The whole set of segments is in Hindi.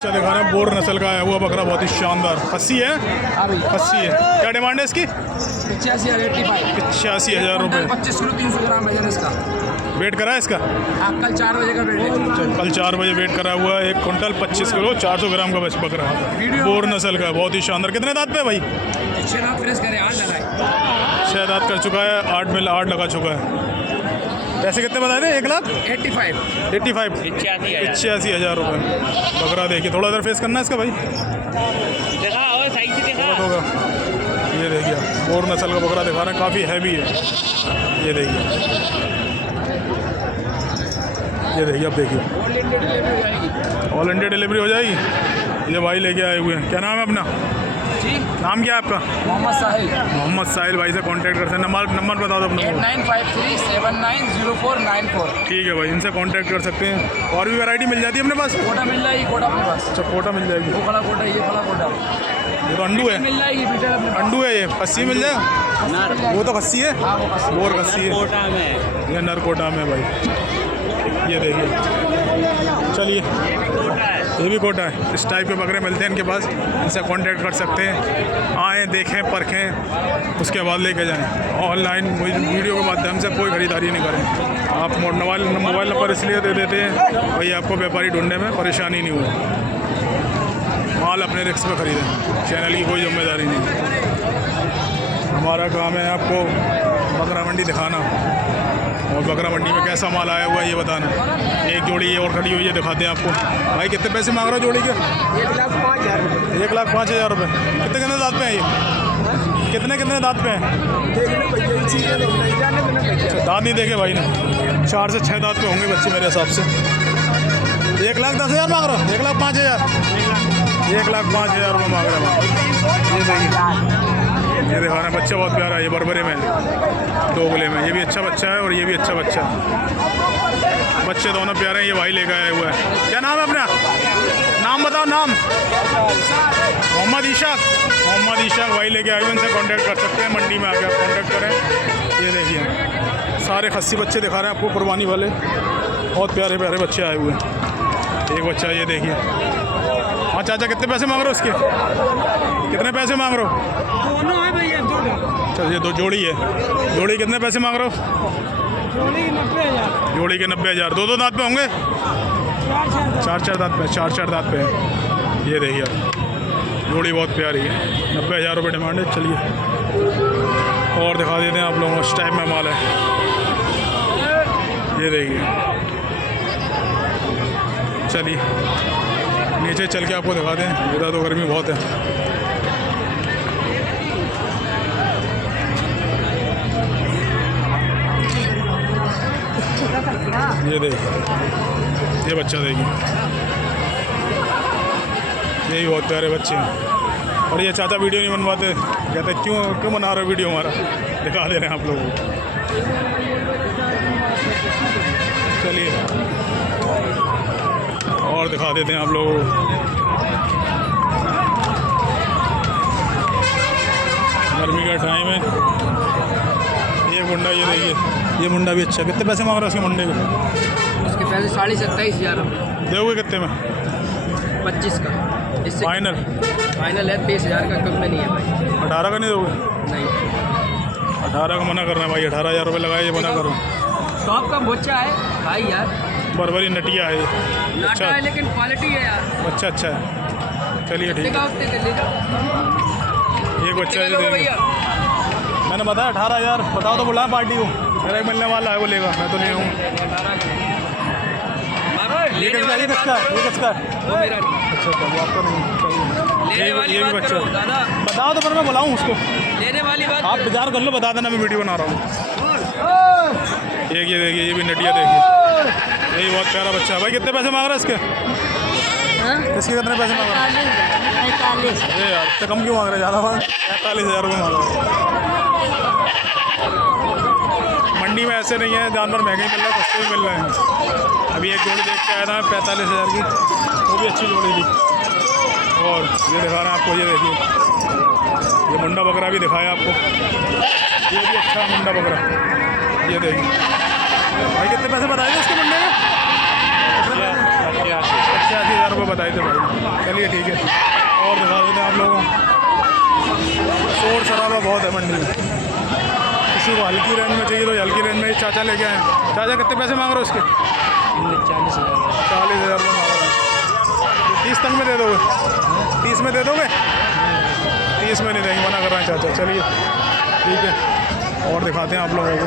अच्छा दिखा रहे हैं बोर नस्ल का आया हुआ बकरा, बहुत ही शानदार। 80 है, 80 है। क्या डिमांड है इसकी? 85,000 रुपये। 25 किलो 300 ग्राम वजन इसका। वेट करा है इसका? कल 4 बजे का वेट है। कल 4 बजे वेट करा हुआ है। 1 कुंटल 25 किलो 400 ग्राम का बकरा, बोर नस्ल का, बहुत ही शानदार। कितने दांत पे भाई? 6 दांत फ्रेश करे, 8 लगाए। 6 दांत कर चुका है, 8 लगा चुका है। पैसे कितने बताए थे? 1,85,000 85,000 रुपये बकरा। देखिए थोड़ा इधर फेस करना है इसका भाई, देखा और साइज से देखा होगा। ये देखिए बोर नस्ल का बकरा दिखा रहे हैं, काफ़ी हैवी है। ये देखिए, ये देखिए, अब देखिए ऑल इंडिया डिलीवरी हो जाएगी। ये भाई लेके आए हुए हैं। क्या नाम है अपना? जी, नाम क्या है आपका? मोहम्मद साहिल। मोहम्मद साहिल भाई से कांटेक्ट कर सकते हैं। नंबर बता दो अपना। 8953790494। ठीक है भाई, इनसे कांटेक्ट कर सकते हैं। और भी वैरायटी मिल जाती है अपने पास? कोटा मिल जाएगी, कोटा अपने पास। अच्छा, कोटा मिल जाएगी। वो बड़ा कोटा, ये बड़ा कोटा। ये तो अंडू है, मिल जाएगी बीटा अपने पास। अंडू है। ये 80 मिल जाएगा? वो तो 80 है, हाँ, वो 80। बोर 80 है। कोटा में ये नर कोटा में भाई। ये देखिए, चलिए ये भी कोटा है। इस टाइप के बकरे मिलते हैं इनके पास, इनसे कांटेक्ट कर सकते हैं। आएँ, देखें, परखें, उसके बाद लेके जाएं। ऑनलाइन वीडियो के माध्यम से कोई ख़रीदारी नहीं करें। आप मोबाइल नंबर इसलिए दे देते हैं भाई आपको व्यापारी ढूंढने में परेशानी नहीं हो। माल अपने रिस्क पे ख़रीदें, चैनल की कोई जिम्मेदारी नहीं। हमारा काम है आपको बकरा मंडी दिखाना और बकरा मंडी में कैसा माल आया हुआ है ये बताना। एक जोड़ी ये और खड़ी हुई है, दिखाते हैं आपको। भाई कितने पैसे मांग रहे हो जोड़ी के? 1,05,000 रुपये। कितने दांत पे हैं ये? कितने दांत पे हैं? दांत नहीं देखे भाई ने। 4 से 6 दांत पे होंगे बच्चे मेरे हिसाब से। 1,10,000 मांग रहे हो? 1,05,000। 1,05,000 रुपये मांग रहे हैं। ये देखिए, ये दिखा रहे हैं बच्चा बहुत प्यारा है। ये बरबरे में, दोगले में, ये भी अच्छा बच्चा है और ये भी अच्छा बच्चा है। बच्चे दोनों प्यारे हैं। ये भाई लेकर आया हुआ है। क्या नाम है अपना? नाम बताओ। नाम? मोहम्मद इशाक। मोहम्मद इशाक भाई लेके आए हुए, इनसे कांटेक्ट कर सकते हैं। मंडी में आके आप कांटेक्ट करें। ये देखिए सारे खस्सी बच्चे दिखा रहे हैं आपको, कुर्बानी वाले, बहुत प्यारे प्यारे बच्चे आए हुए हैं। एक बच्चा ये देखिए। हाँ चाचा, कितने पैसे मांग रहे हो इसके? कितने पैसे मांग रहे हो? दोनों है भैया, दोनों। चल, ये 2 जोड़ी है। जोड़ी कितने पैसे मांग रहे हो? जोड़ी 90,000। जोड़ी के 90,000। 2 दांत पे होंगे? 4 दांत पे, 4 दांत पे है। ये देखिए जोड़ी बहुत प्यारी है। 90,000 रुपये डिमांड है। चलिए और दिखा देते हैं आप लोगों को, इस टाइप में माल है। ये देखिए, चलिए नीचे चल के आपको दिखा दें। इधर तो गर्मी बहुत है। ये देखिए, ये बच्चा देखिए, ये भी बहुत प्यारे बच्चे हैं। और ये चाचा वीडियो नहीं बनवाते, कहते क्यों बना रहे हो वीडियो? हमारा दिखा दे रहे हैं आप लोगों को। चलिए और दिखा देते हैं आप लोगों को। गर्मी का टाइम है। ये मुंडा, ये देखिए, ये मुंडा भी अच्छा। कितने पैसे मांग रहे हैं उसके मुंडे के? उसके पैसे 27,500 दोगे कितने में? 25 का। इससे फाइनल है 23,000 का, कम में नहीं है भाई। 18 का नहीं दोगे? नहीं, 18 का मना कर रहे हैं भाई। 18,000 रुपये लगाए, ये मना करो। टॉप का बोचा है भाई यार, बरबरी नटिया है ये। नाटा है लेकिन क्वालिटी है यार। अच्छा है। चलिए ठीक है। एक बच्चा है, भैया मैंने बताया 18,000। बताओ तो बुलाएं पार्टी को। मेरा एक मिलने वाला है, वो लेगा, मैं तो नहीं हूँ। ये किसका? ये किसका? ये किसका? वो मेरा अच्छा, वो आपका नहीं। लेने वाली ये भी बात बच्चा करो दादा, बताओ तो फिर मैं बुलाऊँ उसको। लेने वाली बात आप विचार कर लो, बता देना, मैं वीडियो बना रहा हूँ। एक ये देखिए, ये भी नटिया देखिए, यही बहुत प्यारा बच्चा है भाई। कितने पैसे मांग रहे हैं इसके? इसके कितने पैसे मांग रहे हैं? 45। अरे यार, तो कम क्यों मांग रहे हैं? ज़्यादा मांग 45,000 रुपये मांग रहे हैं। मंडी में ऐसे नहीं है, जानवर महंगे मिल रहे हैं, सस्ते भी मिल रहे हैं। अभी एक जोड़ी देख के आया था 45,000 की, वो भी अच्छी जोड़ी थी। और ये दिखा रहे हैं आपको, ये देखिए, ये मुंडा बकरा भी दिखाया आपको। ये भी अच्छा मुंडा बकरा, ये देखिए भाई। कितने पैसे बताए थे इसके मुंडे में? 85,000। 85,000 रुपये बताए थे भाई। चलिए ठीक है, और दिखा देते हैं आप लोगों को। शोर शराबा बहुत है मंडी में। किसी को हल्की रेंज में चाहिए तो हल्की रेंज में चाचा लेके आए। चाचा कितने पैसे मांग रहे हो उसके? 40,000 रुपये मांग रहे हैं। 30 तक में दे दोगे? 30 में दे दोगे? 30 में नहीं देंगे, मना कर रहे हैं चाचा। चलिए ठीक है, और दिखाते हैं आप लोगों को।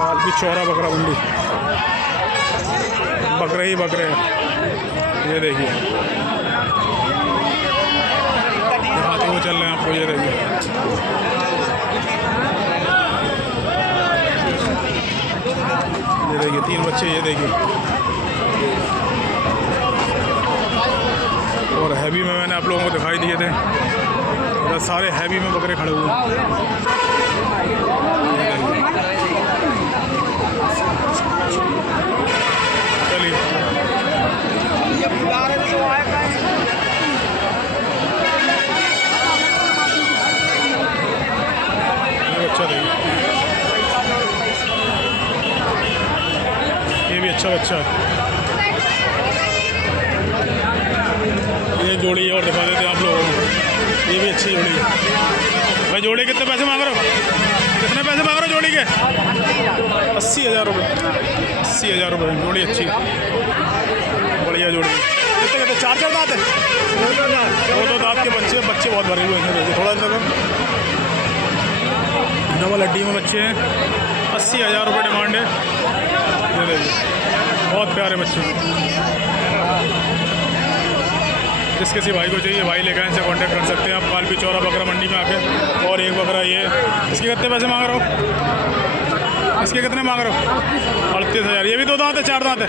कालपी चौरा बकरा मंडी, बकरे ही बकरे हैं। ये देखिए, दिखाते हुए चल रहे हैं आपको। ये देखिए, ये देखिए 3 बच्चे। ये देखिए, और हैवी में मैंने आप लोगों को दिखाई दिए थे, बस सारे हैवी में बकरे खड़े हुए हैं। चलिए अच्छा देखिए, ये भी अच्छा बच्चा है। ये जोड़ी और दिखा देते हैं आप लोगों को। ये भी अच्छी जोड़ी है भाई। जोड़ी कितने पैसे मांग रहे हो? कितने पैसे मांग रहे हो जोड़ी के? 80,000 रुपये। 80,000 रुपये जोड़ी। अच्छी बढ़िया जोड़ी। कितने कितने? 4 दांत है? 2 दांत के बच्चे। बच्चे बहुत भरे हुए हैं। देखिए थोड़ा डबल हड्डी में बच्चे हैं। 80,000 रुपये डिमांड है। ये देखिए, बहुत प्यारे बच्चे। जिस किसी भाई को चाहिए, भाई लेकर इनसे कांटेक्ट कर सकते हैं आप। कालपी चौरा बकरा मंडी में आके। और एक बकरा ये, इसके कितने पैसे मांग रहे हो? इसके कितने मांग रहे हो? 38,000। ये भी 2 दांत है? 4 दांत है?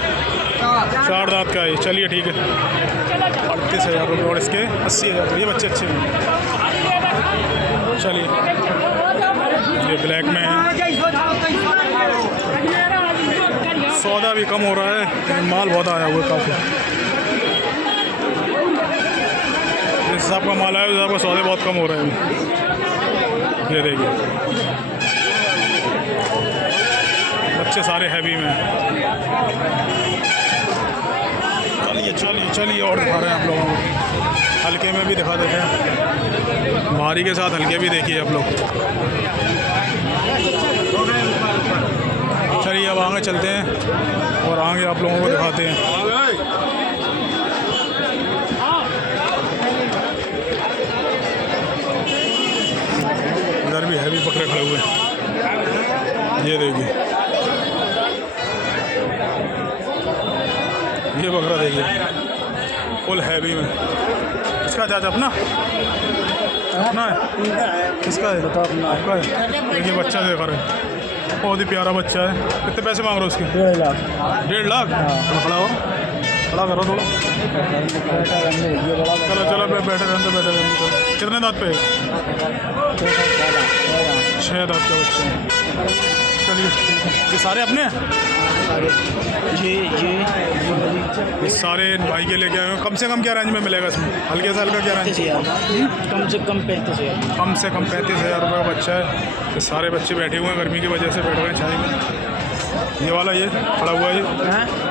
4 दांत का है। चलिए ठीक है, 38,000 रुपये। और इसके 80,000। ये बच्चे अच्छे हैं। चलिए, ये ब्लैक में है। सौदा भी कम हो रहा है, माल बहुत आया हुआ है काफ़ी। जिस हिसाब का माल आया उस हिसाब का सौदे बहुत कम हो रहे हैं। ये देखिए, बच्चे सारे हैवी में। चलिए चलिए चलिए, और दिखा रहे हैं आप लोगों को। हल्के में भी दिखा देते हैं, भारी के साथ हल्के भी देखिए आप लोग। चलिए अब आगे चलते हैं और आगे आप लोगों को दिखाते हैं। इधर भी हैवी बकरे खड़े हुए हैं। ये देखिए, ये बकरा देखिए, फुल हैवी में। इसका चाचा अपना अपना है? किसका है? आपका है? देखिए बच्चा देखा रहे, बहुत ही प्यारा बच्चा है। कितने पैसे मांग रहे हो उसके? 1.5 लाख। 1.5 लाख? खड़ा हो, खड़ा करो थोड़ा। चलो चलो, बैठे रहते। कितने दांत पे? 6 दांत का बच्चा है। चलिए, ये सारे अपने हैं? ये सारे भाई के लेके आए हो। कम से कम क्या रेंज में मिलेगा इसमें? हल्के से हल्का क्या रेंज? कम से कम 35,000। कम से कम 35,000 रुपये का बच्चा है। ये सारे बच्चे बैठे हुए हैं, गर्मी की वजह से बैठ गए छाई में। ये वाला ये खड़ा हुआ है, ये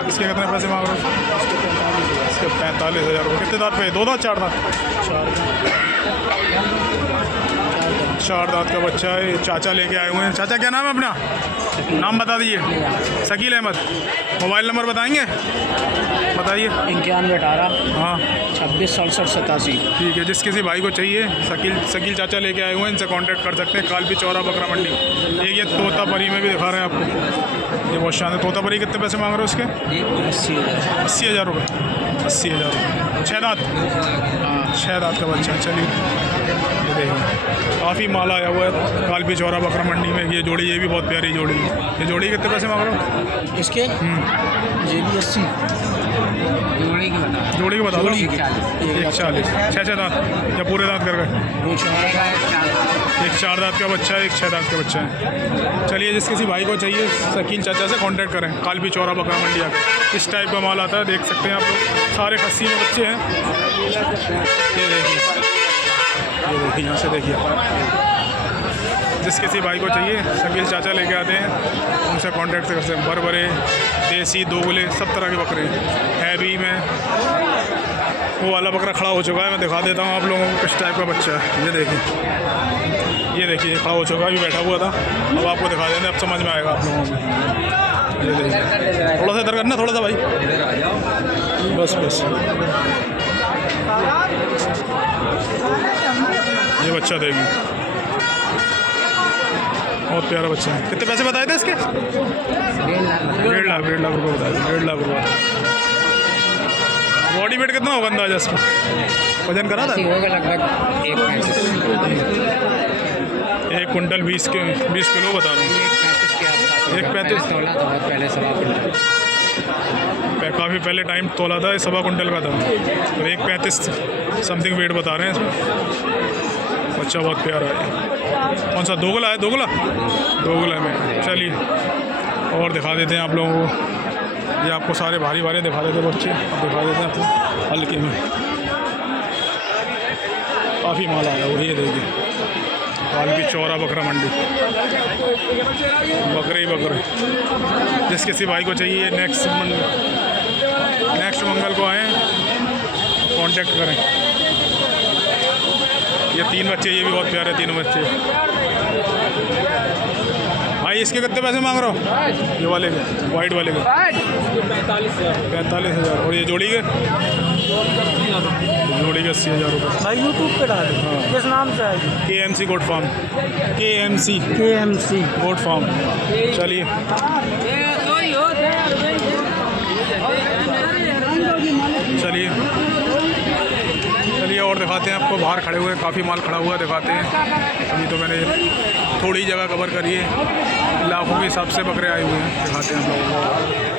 इसके कितने पैसे मांग रहे हो? इसके 45,000 रुपये। कितने दांत पे? 2 दांत? 4 दांत? 4 दांत का बच्चा है। चाचा लेके आए हुए हैं। चाचा क्या नाम है अपना? नाम बता दीजिए। शकील अहमद। मोबाइल नंबर बताएंगे? बताइए। 9118 हाँ 26 67 87। ठीक है, जिस किसी भाई को चाहिए, शकील चाचा लेके आए हुए हैं, इनसे कांटेक्ट कर सकते हैं। कालपी चौरा बकरा मंडी। एक ये तोतापरी में भी दिखा रहे हैं आपको, ये बहुत शानदार। तोतापरी कितने पैसे मांग रहे हो उसके? 80,000। 80,000 रुपये। 80,000 रुपये। 6 दांत? 6 दांत का बच्चा। चलिए, ये देखिए काफ़ी माल आया हुआ है कालपी चौरा बकरा मंडी में। ये जोड़ी, ये भी बहुत प्यारी जोड़ी है। ये जोड़ी कितने पैसे मांग रहे हो? इसके ये भी 80। जोड़ी जोड़ी के बता के बता दो। 140। 6 दांत या पूरे दांत कर गए? एक 4 दांत का बच्चा है, एक 6 दांत का बच्चा है। चलिए, जिस किसी भाई को चाहिए, शकील चाचा से कांटेक्ट करें। कालपी चौरा बकरा मंडी आकर इस टाइप का माल आता है, देख सकते हैं आप लोग। सारे खस्सी में बच्चे हैं। ये देखिए, यहाँ से देखिए। जिस किसी भाई को चाहिए शकील चाचा लेके आते हैं, उनसे कांटेक्ट कर सकते हैं। बड़े देसी दोगले सब तरह के बकरे हैवी में। वो वाला बकरा खड़ा हो चुका है, मैं दिखा देता हूँ आप लोगों को किस टाइप का बच्चा है। ये देखिए खड़ा हो चुका है, अभी बैठा हुआ था। अब आपको दिखा देते हैं, अब समझ में आएगा आप लोगों को। ये देखिए थोड़ा सा इधर करना, थोड़ा सा भाई, बस बस। ये बच्चा देगी, बहुत प्यारा बच्चा है। कितने पैसे बताए थे इसके? 1.5 लाख रुपये बताए थे। 1.5 लाख रुपये। बॉडी वेट कितना होगा अंदाजा इसका? वजन करा था? होगा लगभग 1 कुंटल 20 किलो बता रहा हूँ। 1.35 तोला था बहुत पहले, 1.25 कुंटल। काफ़ी पहले टाइम तोला था, 1.25 कुंटल का था। तो 1.35 समथिंग वेट बता रहे हैं। बच्चा बहुत प्यारा है। कौन सा दोगला है? दोगला में। चलिए और दिखा देते हैं आप लोगों को। ये आपको सारे भारी दिखा देते बच्चे, दिखा देते हैं आपको हल्के में। काफ़ी माल आया हुआ, ये देखिए हल्की चौरा बकरा मंडी, बकरे ही बकरे। जिस किसी भाई को चाहिए नेक्स्ट मंगल को आएँ, कांटेक्ट करें। ये 3 बच्चे, ये भी बहुत प्यारे 3 बच्चे। भाई इसके कितने पैसे मांग रहा हो? ये वाले के, वाइट वाले के 45,000। और ये जोड़ी के? जोड़ी के 80,000 रुपये। भाई यूट्यूब पे डाल, किस नाम से आएगी? KMC goat farm. KMC goat farm. चलिए और दिखाते हैं आपको। बाहर खड़े हुए काफ़ी माल खड़ा हुआ दिखाते हैं। अभी तो मैंने थोड़ी जगह कवर करी है, लाखों के हिसाब से बकरे आए हुए हैं, दिखाते हैं हम लोगों को।